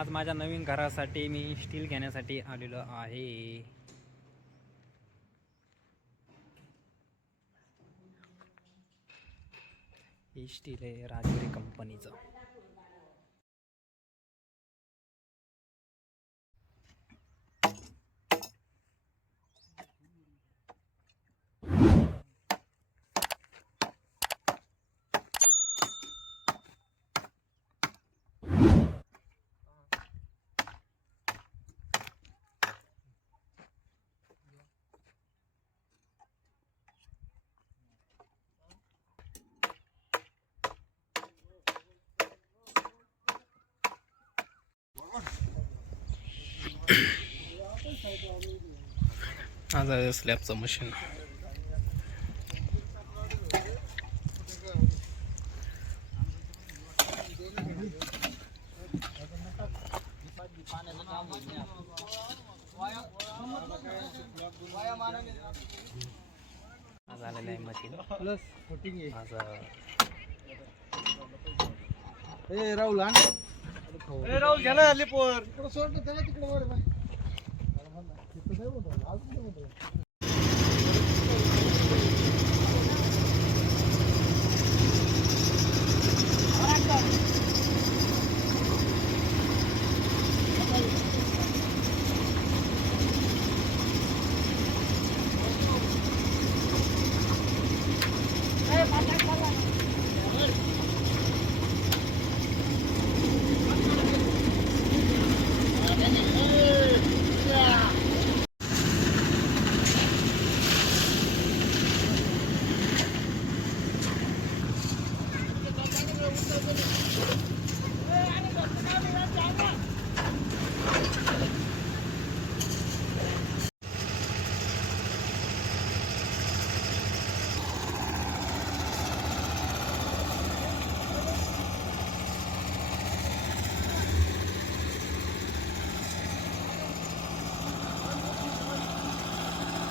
आज माझ्या नवीन घरासाठी मी स्टील घेण्यासाठी आलेलो आहे. हे स्टील आहे राजगिरी कंपनीचं. आज आहे स्लॅबचं मशीन. आज आलेलं आहे मशीन प्लस फुटिंग आहे. आज राहुल राहुल घ्या ना हल्ली पोर तिकडं सोडलं त्याला तिकडे वर बाय.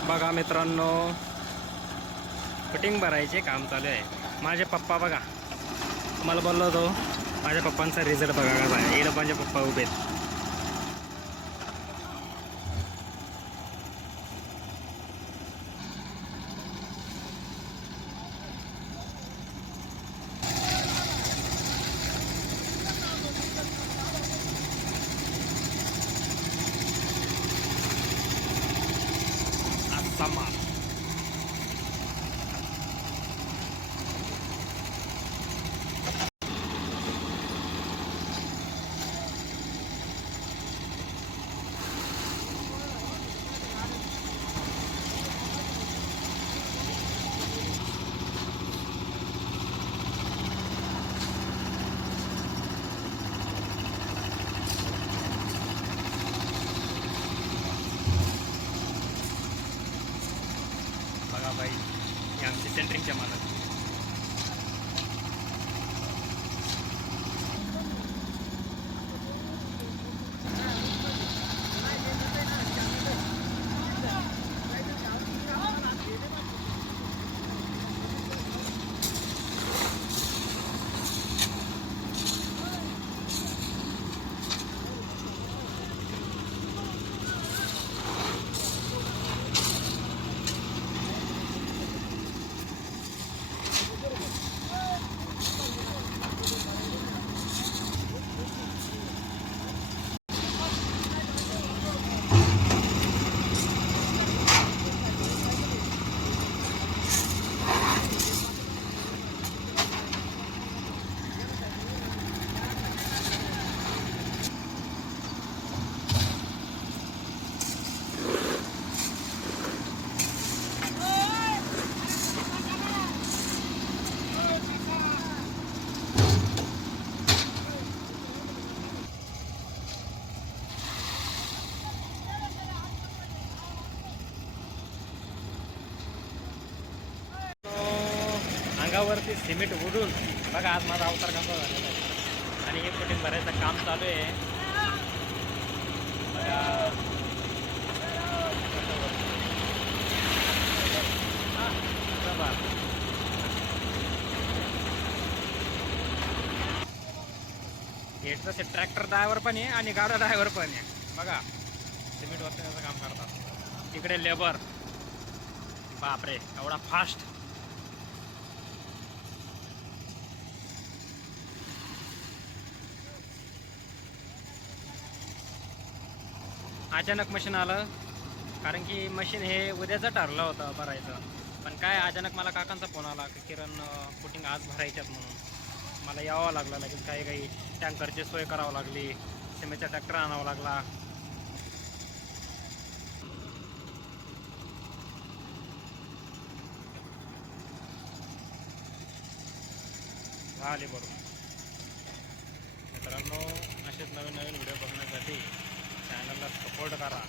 बघा मित्रांनो, कटिंग भरायचे काम चालू आहे. माझे पप्पा बघा, तुम्हाला बोललो होतो माझ्या पप्पांचा रिझल्ट बघा कसा आहे. इकडं माझे पप्पा उभे आहेत. Sama. बाई हे आमचे सेंटरिंगच्या मालक. अंगावरती सिमेंट उडून बघा आज माझा अवतार कसा झालेला आहे. आणि हे कटिंग भरायचं काम चालू आहे बघा. हे तसे ट्रॅक्टर ड्रायव्हर पण आहे आणि गाडा ड्रायव्हर पण आहे बघा. सिमेंट वरण्याचं काम करतात. तिकडे लेबर, बापरे एवढा फास्ट. अचानक मशीन आलं, कारण की मशीन हे उद्याचं ठरलं होतं भरायचं. पण काय अचानक मला काकांचा फोन आला की किरण फुटिंग आज भरायच्यात म्हणून मला यावं लागलं. लगेच काही काही टँकरची सोय करावं लागली, सिमेंटचा ट्रॅक्टर आणावा लागला. झाले बरोबर. मित्रांनो, असेच नवीन नवीन व्हिडिओ बघण्यासाठी चॅनलला सपोर्ट करा.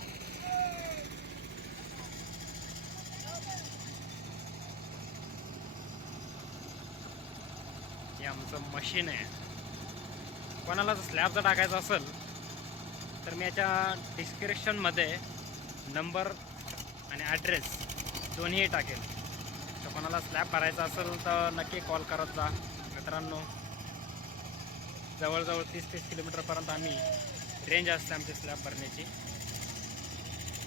हे आमचं मशीन आहे. कोणाला स्लॅबचा टाकायचा असेल तर मी याच्या डिस्क्रिप्शनमध्ये नंबर आणि ॲड्रेस दोन्ही टाकेल. तर कोणाला स्लॅब भरायचा असेल तर नक्की कॉल करत जा. मित्रांनो, जवळजवळ 30-30 किलोमीटरपर्यंत आम्ही रेंज असते आमची स्लॅब भरण्याची.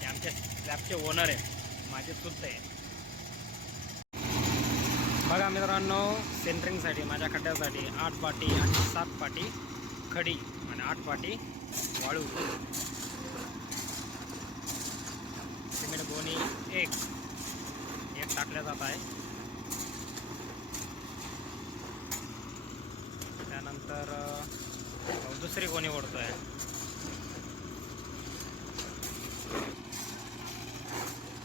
हे आमच्या स्लॅबचे ओनर आहे, माझे चुलते आहे. बघा मित्रांनो, सेंटरिंगसाठी माझ्या खड्ड्यासाठी 8 पाटी आणि 7 पाटी खडी आणि 8 पाटी वाळू. सिमेंट गोणी एक टाकल्या जात आहे. त्यानंतर दुसरी गोणी ओढतो आहे.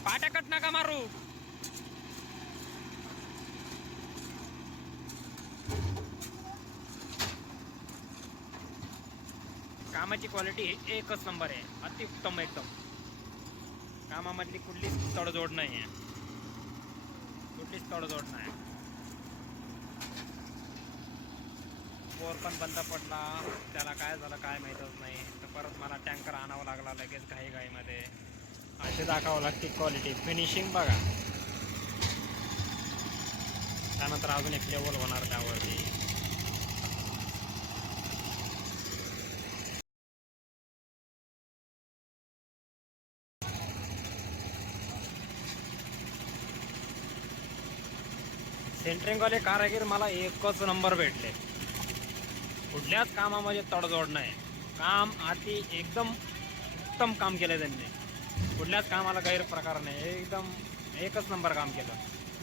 पाट्या कट नका मारू. कामाची क्वालिटी एकच नंबर आहे, अतिउत्तम एकदम. कामामधली कुठलीच तडजोड नाही आहे, कुठलीच तडजोड नाही. बोर पण बंद पडला, त्याला काय झालं काय माहीतच नाही. तर परत मला टँकर आणावं लागला लगेच घाईघाईमध्ये. असे दाखवावं लागते क्वालिटी, फिनिशिंग बघा. त्यानंतर अजून एक लेवल होणार त्यावरती. सेंटरिंगवाले कारागीर मला एकच नंबर भेटले. कुठल्याच कामामध्ये तडजोड नाही. काम अति एकदम उत्तम काम केलं त्यांनी. कुठल्याच कामाला गैरप्रकार नाही, एकदम एकच नंबर काम केलं.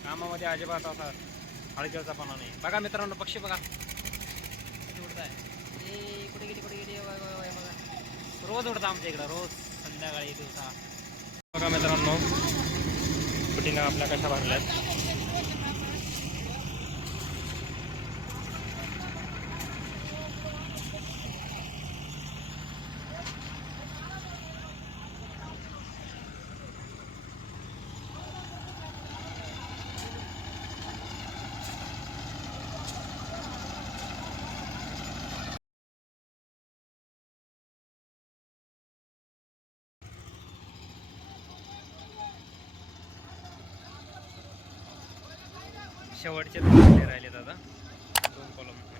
कामामध्ये अजिबात असा हळगर्जीपणा नाही. बघा मित्रांनो, पक्षी बघा उडत आहे. कुठे गेली बघा. रोज उडतं आमच्या इकडं, रोज संध्याकाळी दिवसा. बघा मित्रांनो, फुटिंग आपल्या कशा भरल्यात. शेवटचे राहिले दादा 2 कॉलम.